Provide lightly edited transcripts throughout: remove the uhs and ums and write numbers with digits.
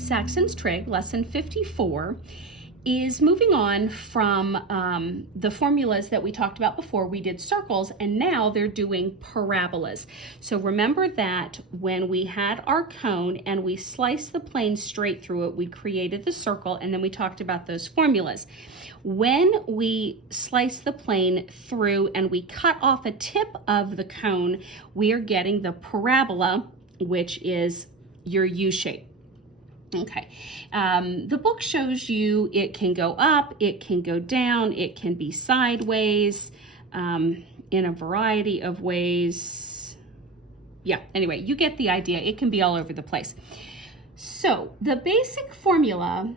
Saxon's Trig, lesson 54, is moving on from the formulas that we talked about before. We did circles, and now they're doing parabolas. So remember that when we had our cone and we sliced the plane straight through it, we created the circle, and then we talked about those formulas. When we slice the plane through and we cut off a tip of the cone, we are getting the parabola, which is your U shape. Okay, the book shows you it can go up, it can go down, it can be sideways, in a variety of ways. Yeah, anyway, you get the idea. It can be all over the place. So the basic formula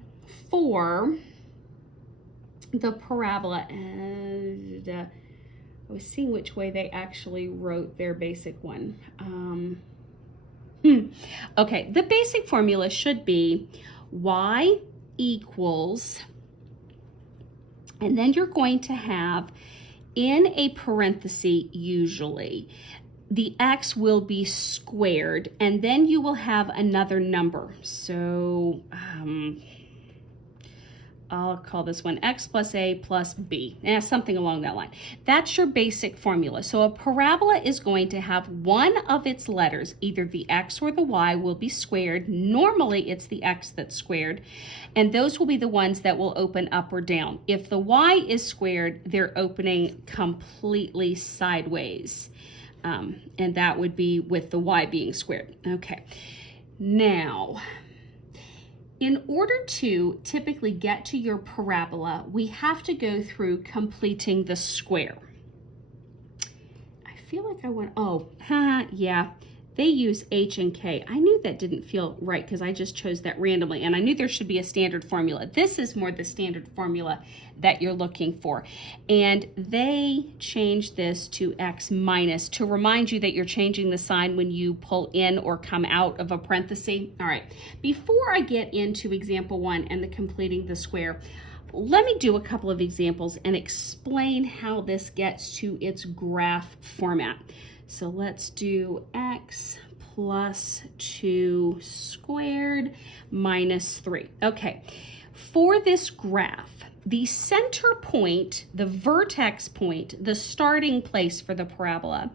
for the parabola, and I was seeing which way they actually wrote their basic one. Okay, the basic formula should be y equals, and then you're going to have in a parenthesis usually, the x will be squared, and then you will have another number. So I'll call this one x plus a plus b, something along that line. That's your basic formula. So a parabola is going to have one of its letters, either the x or the y, will be squared. Normally it's the x that's squared, and those will be the ones that will open up or down. If the y is squared, they're opening completely sideways, and that would be with the y being squared. Okay, now, in order to typically get to your parabola, we have to go through completing the square. I feel like I want, yeah, they use H and K. I knew that didn't feel right because I just chose that randomly, and I knew there should be a standard formula. This is more the standard formula that you're looking for. And they changed this to X minus to remind you that you're changing the sign when you pull in or come out of a parenthesis. All right, before I get into example 1 and the completing the square, let me do a couple of examples and explain how this gets to its graph format. So let's do x plus 2 squared minus 3. Okay, for this graph, the center point, the vertex point, the starting place for the parabola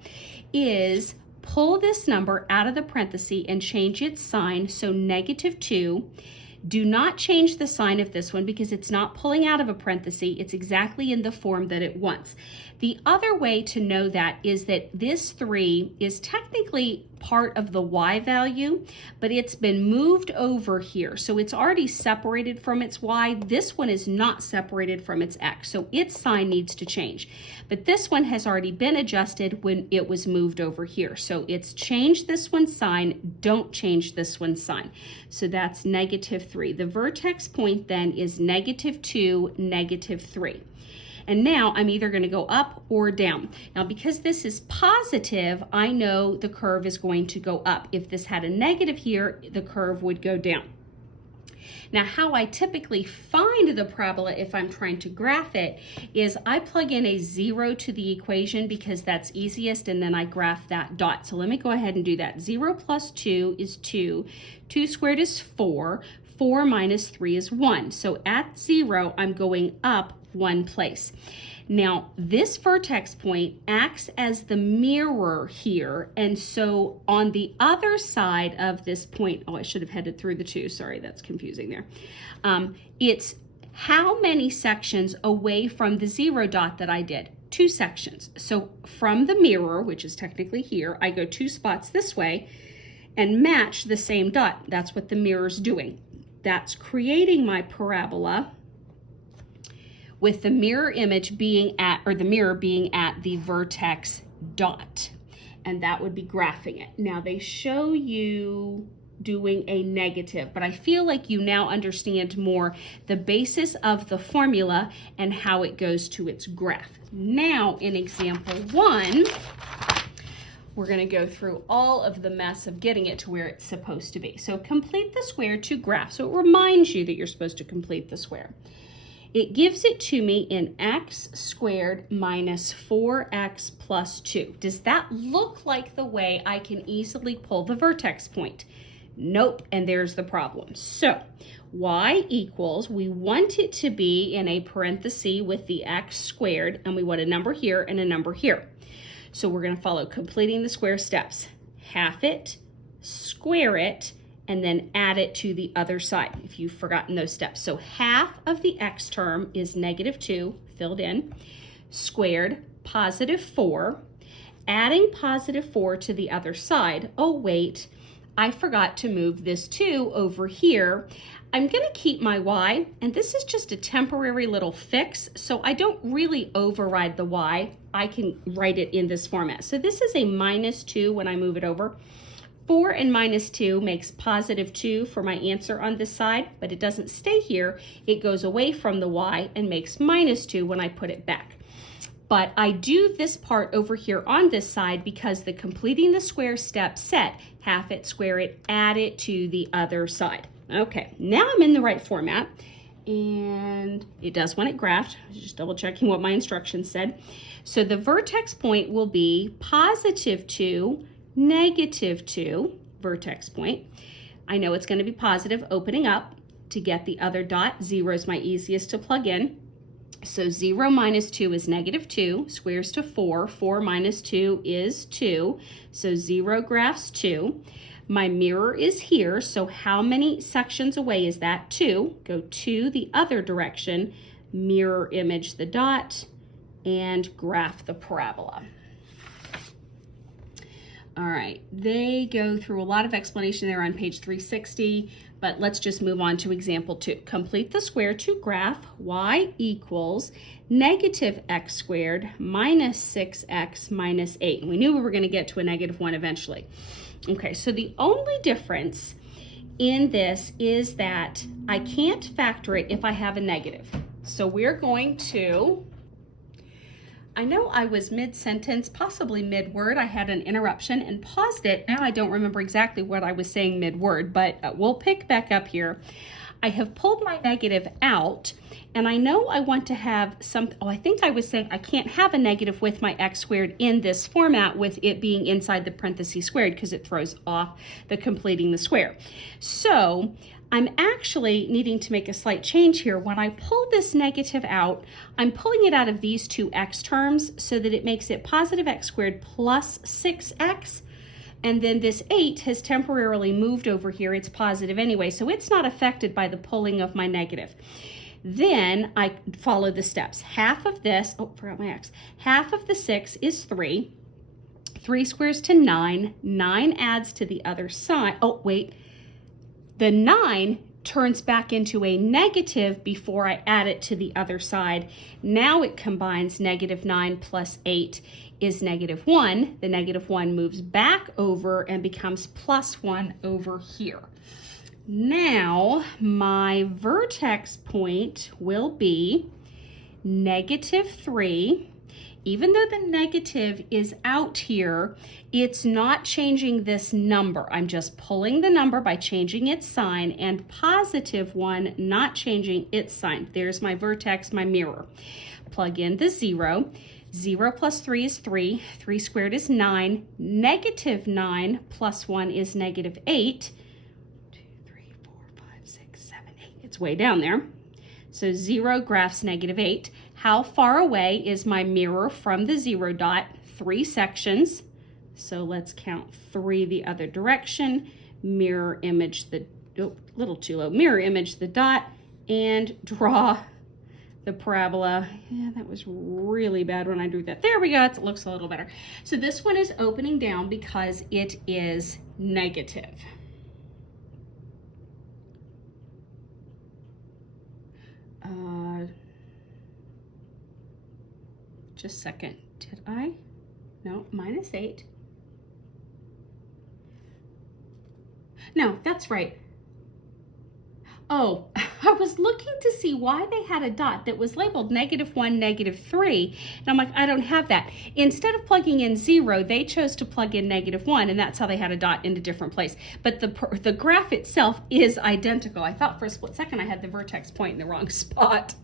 is pull this number out of the parenthesis and change its sign, so -2. Do not change the sign of this one because it's not pulling out of a parenthesis. It's exactly in the form that it wants. The other way to know that is that this 3 is technically part of the y value, but it's been moved over here. So it's already separated from its y. This one is not separated from its x, so its sign needs to change. But this one has already been adjusted when it was moved over here. So it's changed this one's sign, don't change this one's sign. So that's -3. The vertex point then is -2, -3. And now I'm either going to go up or down. Now, because this is positive, I know the curve is going to go up. If this had a negative here, the curve would go down. Now, how I typically find the parabola if I'm trying to graph it is I plug in a 0 to the equation because that's easiest, and then I graph that dot. So let me go ahead and do that. 0 plus 2 is 2. 2 squared is 4. 4 minus 3 is 1. So at 0, I'm going up 1 place. Now, this vertex point acts as the mirror here, and so on the other side of this point, I should have headed through the 2, sorry, that's confusing there. It's how many sections away from the 0 dot that I did? 2 sections. So from the mirror, which is technically here, I go 2 spots this way and match the same dot. That's what the mirror's doing. That's creating my parabola with the mirror image being at, or the mirror being at the vertex dot. And that would be graphing it. Now they show you doing a negative, but I feel like you now understand more the basis of the formula and how it goes to its graph. Now in example 1, we're going to go through all of the mess of getting it to where it's supposed to be. So complete the square to graph. So it reminds you that you're supposed to complete the square. It gives it to me in x squared minus 4x plus 2. Does that look like the way I can easily pull the vertex point? Nope, and there's the problem. So y equals, we want it to be in a parenthesis with the x squared, and we want a number here and a number here. So we're going to follow completing the square steps. Half it, square it, and then add it to the other side if you've forgotten those steps. So half of the x term is -2, filled in, squared, +4, adding +4 to the other side. Oh, wait, I forgot to move this 2 over here. I'm going to keep my y, and this is just a temporary little fix, so I don't really override the y. I can write it in this format. So this is a -2 when I move it over. 4 and -2 makes +2 for my answer on this side, but it doesn't stay here. It goes away from the y and makes -2 when I put it back. But I do this part over here on this side because the completing the square step set, half it, square it, add it to the other side. Okay, now I'm in the right format, and it does want it graphed. Just double checking what my instructions said. So the vertex point will be +2, -2, vertex point. I know it's going to be positive, opening up to get the other dot. 0 is my easiest to plug in. So 0 minus 2 is -2, squares to 4. 4 minus 2 is 2. So 0 graphs 2. My mirror is here, so how many sections away is that? 2. Go to the other direction, mirror image the dot, and graph the parabola. All right, they go through a lot of explanation there on page 360, but let's just move on to example 2. Complete the square to graph y equals -x squared minus 6x minus 8. And we knew we were going to get to a -1 eventually. Okay, so the only difference in this is that I can't factor it if I have a negative. So we're going to, I know I was mid-sentence, possibly mid-word. I had an interruption and paused it. Now I don't remember exactly what I was saying mid-word, but we'll pick back up here. I have pulled my negative out, and I know I want to have some, I think I was saying I can't have a negative with my x squared in this format with it being inside the parentheses squared because it throws off the completing the square. So I'm actually needing to make a slight change here. When I pull this negative out, I'm pulling it out of these two x terms so that it makes it +x squared plus 6x. And then this 8 has temporarily moved over here. It's positive anyway, so it's not affected by the pulling of my negative. Then I follow the steps. Half of this, oh, forgot my x. Half of the 6 is 3. 3 squares to 9. 9 adds to the other side. Oh, wait. The 9 turns back into a negative before I add it to the other side. Now it combines -9 plus 8 is -1. The -1 moves back over and becomes +1 over here. Now my vertex point will be -3. Even though the negative is out here, it's not changing this number. I'm just pulling the number by changing its sign, and +1 not changing its sign. There's my vertex, my mirror. Plug in the 0. 0 plus 3 is 3. 3 squared is 9. -9 plus 1 is -8. 2, 3, 4, 5, 6, 7, 8. It's way down there. So 0 graphs -8. How far away is my mirror from the 0 dot? 3 sections. So let's count 3 the other direction. Mirror image the, oh, little too low. Mirror image the dot and draw the parabola. Yeah, that was really bad when I drew that. There we go. It looks a little better. So this one is opening down because it is negative. Just a second. Did I? No, -8. No, that's right. Oh, I was looking to see why they had a dot that was labeled -1, -3. And I'm like, I don't have that. Instead of plugging in 0, they chose to plug in -1, and that's how they had a dot in a different place. But the graph itself is identical. I thought for a split second I had the vertex point in the wrong spot.